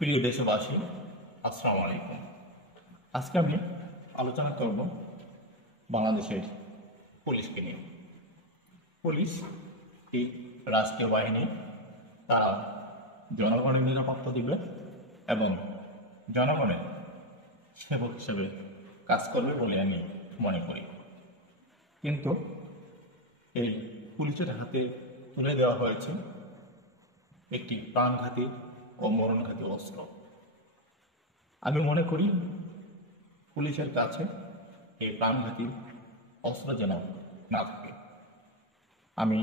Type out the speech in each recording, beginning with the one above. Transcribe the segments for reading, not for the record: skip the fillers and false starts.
প্রিয় দেশবাসী, আসসালামু আলাইকুম। আজকে আমি আলোচনা করব বাংলাদেশের পুলিশকে নিয়ে। পুলিশ একটি রাষ্ট্রীয় বাহিনী। তারা জনগণের নিরাপত্তা দিবে এবং জনগণের সেবক হিসেবে কাজ করবে বলে আমি মনে করি। কিন্তু এই পুলিশের হাতে তুলে দেওয়া হয়েছে একটি প্রাণঘাতী ও মরণঘাতী অস্ত্র। আমি মনে করি পুলিশের কাছে এই প্রাণঘাতী অস্ত্র যেন না থাকে। আমি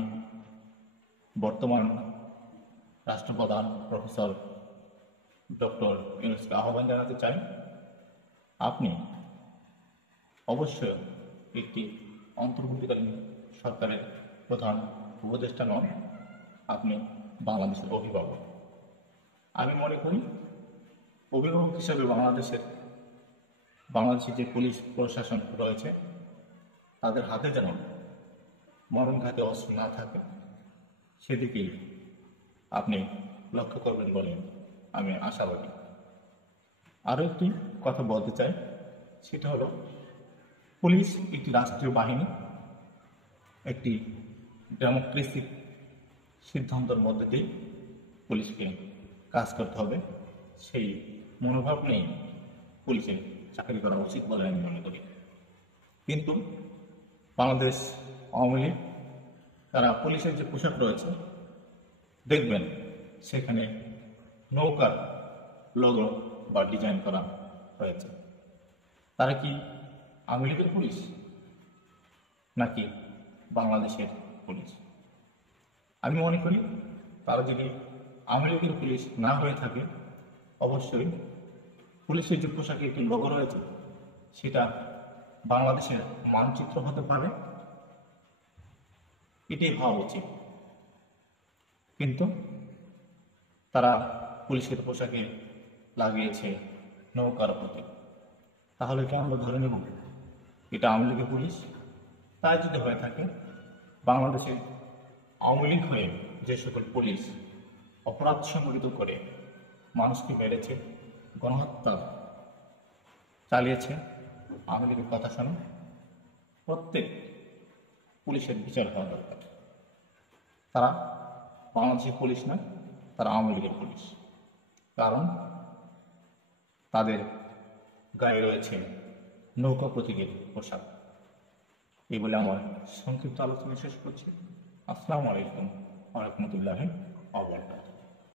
বর্তমান রাষ্ট্রপ্রধান প্রফেসর ডক্টর ইউনূসকে আহ্বান জানাতে চাই, আপনি অবশ্যই একটি অন্তর্বর্তীকালীন সরকারের প্রধান উপদেষ্টা নন, আপনি বাংলাদেশের অভিভাবক। আমি মনে করি অভিভাবক হিসেবে বাংলাদেশের যে পুলিশ প্রশাসন রয়েছে তাদের হাতে যেন মরণঘাতী অস্ত্র না থাকে, সেদিকেই আপনি লক্ষ্য করবেন বলে আমি আশাবাদী। আরও একটি কথা বলতে চাই, সেটা হলো পুলিশ একটি রাষ্ট্রীয় বাহিনী। একটি ডেমোক্রেসিক সিদ্ধান্তের মধ্যে দিয়ে পুলিশকে কাজ করতে হবে, সেই মনোভাব নেই পুলিশের চাকরি করা উচিত বলে আমি মনে করি। কিন্তু বাংলাদেশ আওয়ামী লীগ তারা পুলিশের যে পোশাক রয়েছে দেখবেন সেখানে নৌকার লোগো বা ডিজাইন করা হয়েছে। তারা কি আওয়ামী লীগের পুলিশ নাকি বাংলাদেশের পুলিশ? আমি মনে করি তারা যদি আওয়ামী লীগের পুলিশ না হয়ে থাকে, অবশ্যই পুলিশের যে পোশাকে একটি লোগো রয়েছে সেটা বাংলাদেশের মানচিত্র হতে পারে, এটাই হওয়া উচিত। কিন্তু তারা পুলিশের পোশাকে লাগিয়েছে নৌকার প্রতীক। তাহলে কি আমরা ধরে নেব এটা আওয়ামী লীগের পুলিশ? তাই যদি হয়ে থাকে, বাংলাদেশে আওয়ামী লীগ হয়ে যে সকল পুলিশ অপরাধ সংগঠিত করে মানুষকে মেরেছে, গণহত্যা চালিয়েছে, আওয়ামী লীগের কথা শোনো, প্রত্যেক পুলিশের বিচার হওয়া দরকার। তারা বাংলাদেশের পুলিশ নয়, তারা আওয়ামী লীগের পুলিশ। কারণ তাদের গায়ে রয়েছে নৌকা প্রতীকের পোশাক। এই বলে আমার সংক্ষিপ্ত আলোচনা শেষ করছি। আসসালামু আলাইকুম ওয়া রাহমাতুল্লাহি ওয়া বারাকাতুহু।